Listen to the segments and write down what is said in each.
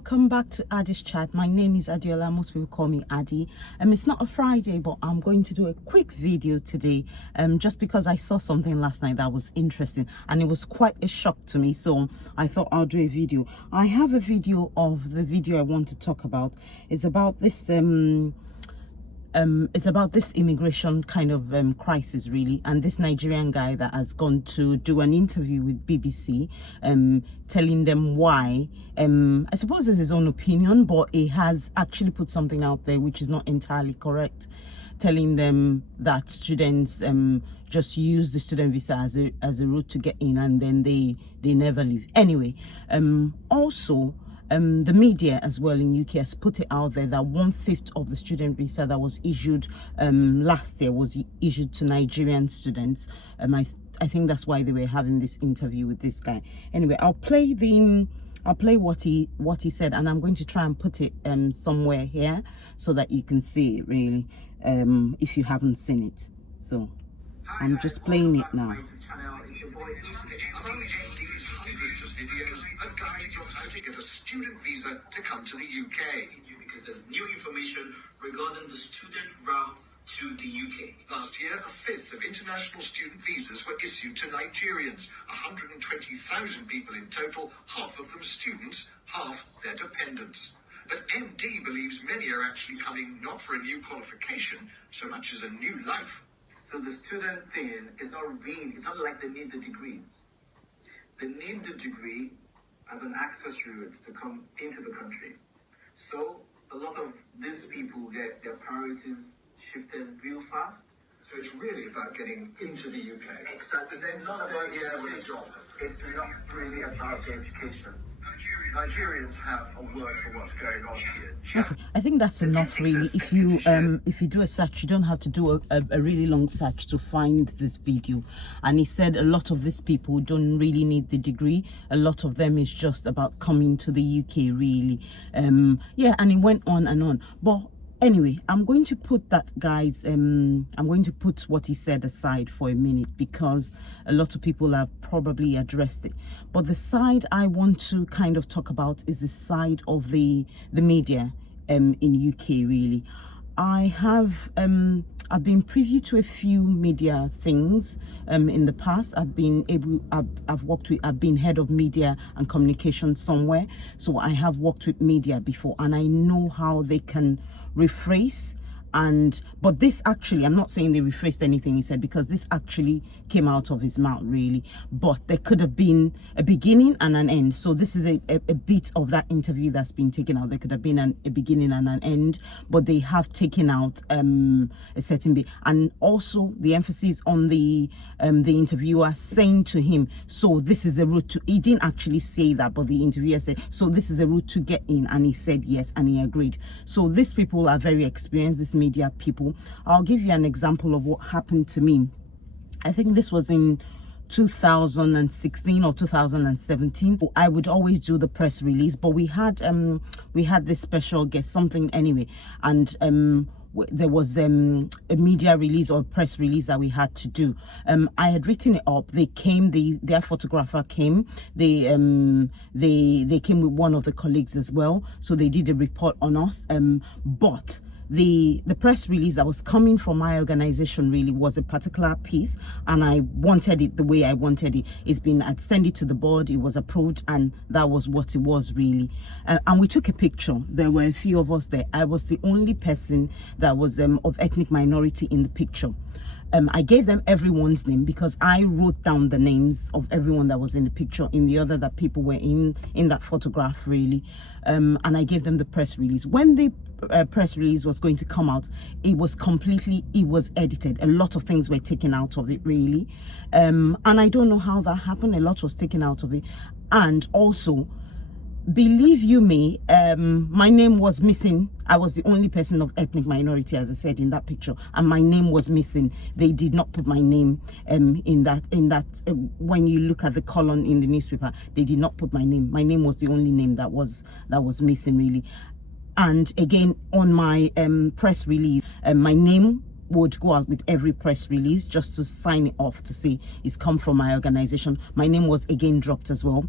welcome back to Addy's Chat. My name is Adiola. Most people call me Addy. It's not a Friday, but I'm going to do a quick video today just because I saw something last night that was interesting and it was quite a shock to me, so I thought I'll do a video. I have a video of the video I want to talk about. It's about this immigration kind of crisis, really, and this Nigerian guy that has gone to do an interview with BBC, telling them why. I suppose it's his own opinion, but he has actually put something out there which is not entirely correct, telling them that students just use the student visa as a route to get in, and then they never leave. Anyway, also. The media as well in UK has put it out there that 1/5 of the student visa that was issued last year was issued to Nigerian students. I think that's why they were having this interview with this guy. Anyway, I'll play what he said, and I'm going to try and put it somewhere here so that you can see it, really, if you haven't seen it. So I'm just playing it now. Videos, a guide on how to get a student visa to come to the UK. Because there's new information regarding the student route to the UK. Last year, 1/5 of international student visas were issued to Nigerians. 120,000 people in total, half of them students, half their dependents. But MD believes many are actually coming not for a new qualification, so much as a new life. So the student thing is not really, it's not like they need the degrees. They need the degree as an access route to come into the country. So a lot of these people get their priorities shifted real fast. So it's really about getting into the UK. Exactly. It's not about getting a job. It's not really about the education. Nigerians have a word for what's going on here. Okay, I think that's enough, really. If you do a search, you don't have to do a really long search to find this video. And he said a lot of these people don't really need the degree. A lot of them is just about coming to the UK, really. Yeah, and he went on and on. But anyway, I'm going to put that, guys, I'm going to put what he said aside for a minute because a lot of people have probably addressed it. But the side I want to kind of talk about is the side of the media in UK, really. I've been privy to a few media things in the past. I've been head of media and communication somewhere, so I have worked with media before, and I know how they can rephrase. But this actually, I'm not saying they rephrased anything he said, because this actually came out of his mouth, really. But there could have been a beginning and an end. So this is a bit of that interview that's been taken out. There could have been a beginning and an end, but they have taken out a certain bit. And also the emphasis on the interviewer saying to him, so this is a route to, he didn't actually say that, but the interviewer said, so this is a route to get in, and he said yes, and he agreed. So these people are very experienced, these media people. I'll give you an example of what happened to me. I think this was in 2016 or 2017. I would always do the press release, but we had this special guest, something anyway, and there was a media release or a press release that we had to do. I had written it up. They came, their photographer came. They came with one of the colleagues as well, so they did a report on us. But the press release that was coming from my organization really was a particular piece, and I wanted it the way I wanted it. I'd sent it to the board, it was approved, and that was what it was, really. And we took a picture. There were a few of us there. I was the only person that was of ethnic minority in the picture. I gave them everyone's name because I wrote down the names of everyone that was in the picture, in the other that people were in that photograph, really. And I gave them the press release. When the press release was going to come out, it was edited. A lot of things were taken out of it, really. And I don't know how that happened. A lot was taken out of it. And also, believe you me, my name was missing. I was the only person of ethnic minority, as I said, in that picture, and my name was missing. They did not put my name in that when you look at the column in the newspaper, they did not put my name. My name was the only name that was missing, really. And again, on my press release, my name would go out with every press release just to sign it off to say it's come from my organization. My name was again dropped as well.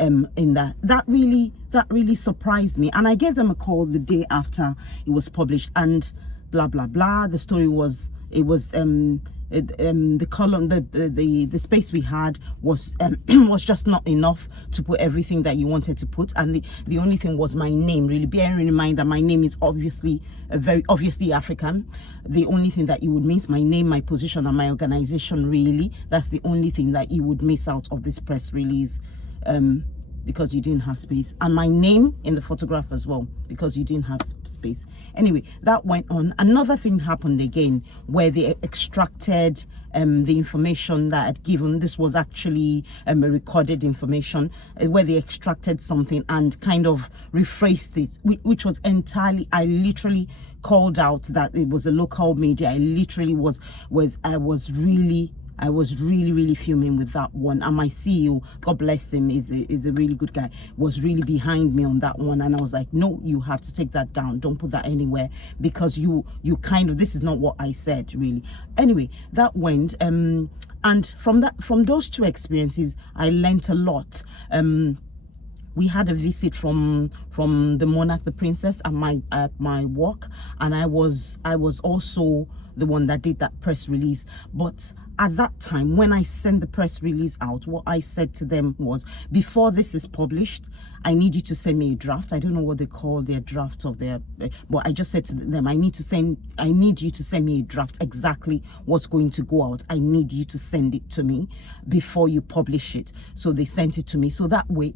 in that really surprised me. And I gave them a call the day after it was published, and blah blah blah. The story was, the column, the space we had was was just not enough to put everything that you wanted to put, and the only thing was my name, really, bearing in mind that my name is obviously very obviously African. The only thing that you would miss, my name, my position, and my organization, really. That's the only thing that you would miss out of this press release, because you didn't have space, and my name in the photograph as well, because you didn't have space. Anyway, that went on. Another thing happened again, where they extracted the information that I'd given. This was actually a recorded information, where they extracted something and kind of rephrased it, which was entirely, I literally called out that it was a local media. I literally I was really fuming with that one. And my CEO, God bless him, is a really good guy, was really behind me on that one. And I was like, no, you have to take that down. Don't put that anywhere, because you kind of, this is not what I said, really. Anyway, that went, and from those two experiences, I learned a lot. We had a visit from the monarch, the princess, at my work, and I was also the one that did that press release. But at that time, when I sent the press release out, what I said to them was, before this is published, I need you to send me a draft. I don't know what they call their draft of their, but I just said to them, I need you to send me a draft, exactly what's going to go out. I need you to send it to me before you publish it. So they sent it to me. So that way,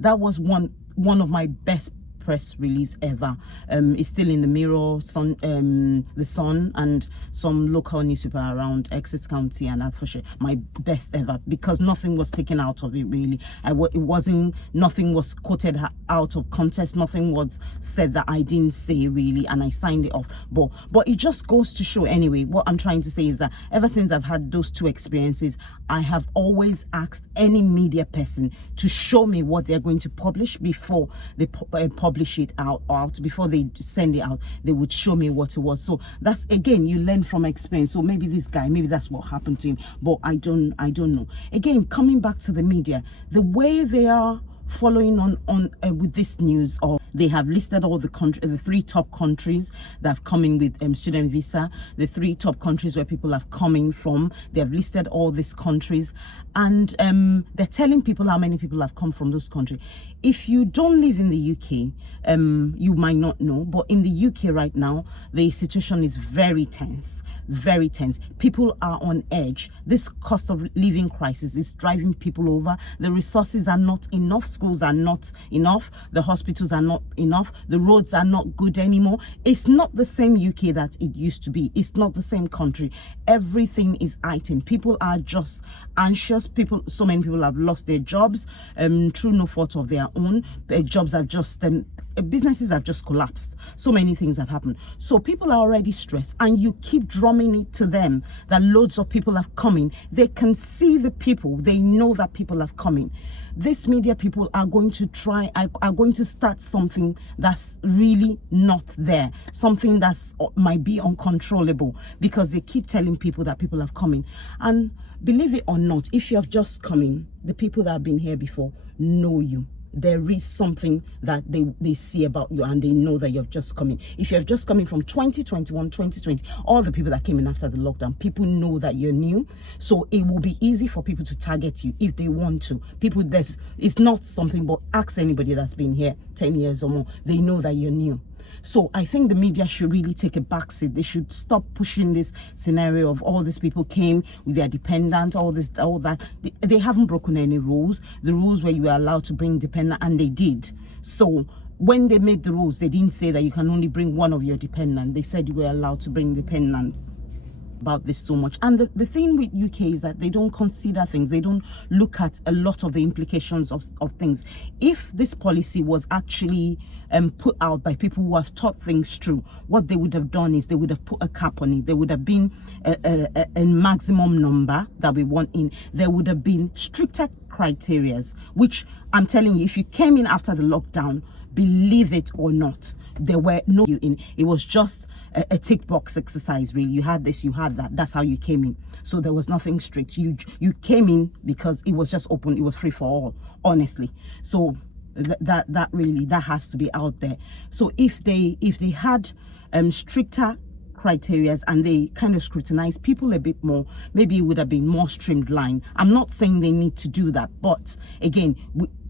that was one of my best press release ever. It's still in the Mirror, the Sun, and some local newspaper around Essex County and Hertfordshire. My best ever, because nothing was taken out of it, really. Nothing was quoted out of context. Nothing was said that I didn't say, really, and I signed it off. But it just goes to show, anyway, what I'm trying to say is that ever since I've had those two experiences, I have always asked any media person to show me what they're going to publish before they publish it out, before they send it out. They would show me what it was. So that's, again, you learn from experience. So maybe this guy, maybe that's what happened to him, but I don't know. Again, coming back to the media, the way they are following on with this news, or they have listed all the three top countries that have come in with student visa, the three top countries where people have coming from. They have listed all these countries, and they're telling people how many people have come from those countries. If you don't live in the UK, you might not know, but in the UK right now, the situation is very tense, very tense. People are on edge. This cost of living crisis is driving people over. The resources are not enough. Schools are not enough. The hospitals are not enough. The roads are not good anymore. It's not the same UK that it used to be. It's not the same country. Everything is heightened. People are just anxious. So many people have lost their jobs through no fault of their own. Jobs have just businesses have just collapsed. So many things have happened. So people are already stressed, and you keep drumming it to them that loads of people have come in. They can see the people. They know that people have come in. These media people are going to are going to start something that's really not there, something that's might be uncontrollable, because they keep telling people that people have come in. And believe it or not, if you have just come in, the people that have been here before know you. There is something that they see about you, and they know that you've just come in. If you have just come in from 2021, 2020, all the people that came in after the lockdown, people know that you're new. So it will be easy for people to target you if they want to. It's not something, but ask anybody that's been here 10 years or more. They know that you're new. So I think the media should really take a backseat. They should stop pushing this scenario of all these people came with their dependents, all that. They haven't broken any rules. The rules where you were allowed to bring dependent, and they did. So when they made the rules, they didn't say that you can only bring one of your dependents. They said you were allowed to bring dependents. About this so much. And the thing with UK is that they don't consider things. They don't look at a lot of the implications of things. If this policy was actually put out by people who have thought things through, what they would have done is they would have put a cap on it. There would have been a maximum number that we want in. There would have been stricter criterias, which I'm telling you, if you came in after the lockdown, believe it or not. There were no in. It was just a tick box exercise, really. You had this, you had that. That's how you came in. So there was nothing strict. You came in because it was just open. It was free for all, honestly. So that really, that has to be out there. So if they had stricter criterias and they kind of scrutinize people a bit more, maybe it would have been more streamlined. I'm not saying they need to do that, but again,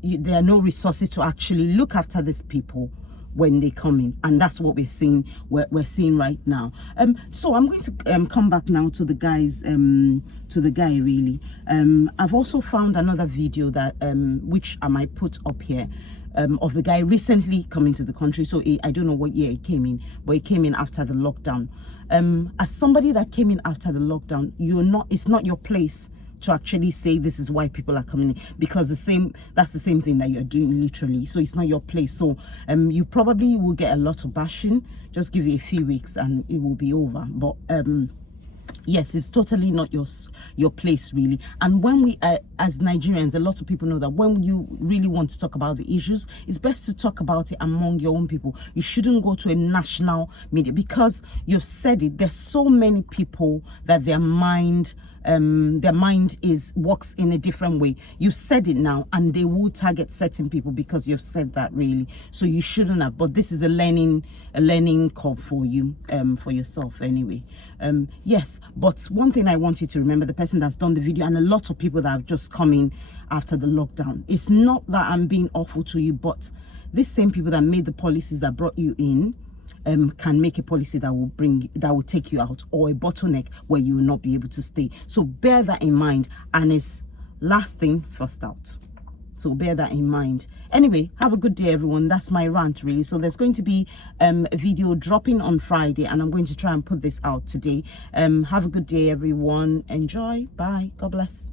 there are no resources to actually look after these people when they come in, and that's what we're seeing right now. So I'm going to come back now to the guys, to the guy really. I've also found another video that which I might put up here, of the guy recently coming to the country. So I don't know what year he came in, but he came in after the lockdown. As somebody that came in after the lockdown, it's not your place to actually say this is why people are coming in, because that's the same thing that you're doing literally. So it's not your place. So you probably will get a lot of bashing. Just give it a few weeks and it will be over. But yes, it's totally not your place really. And when we as Nigerians, a lot of people know that when you really want to talk about the issues, it's best to talk about it among your own people. You shouldn't go to a national media, because you've said it. There's so many people that their mind works in a different way. You said it now, and they will target certain people because you've said that really. So you shouldn't have. But this is a learning curve for you, for yourself anyway. Yes, but one thing I want you to remember, the person that's done the video and a lot of people that have just come in after the lockdown, it's not that I'm being awful to you, but these same people that made the policies that brought you in can make a policy that will take you out, or a bottleneck where you will not be able to stay. So bear that in mind, and it's last thing first out. So bear that in mind. Anyway, have a good day, everyone. That's my rant really. So there's going to be a video dropping on Friday, and I'm going to try and put this out today. Have a good day, everyone. Enjoy. Bye. God bless.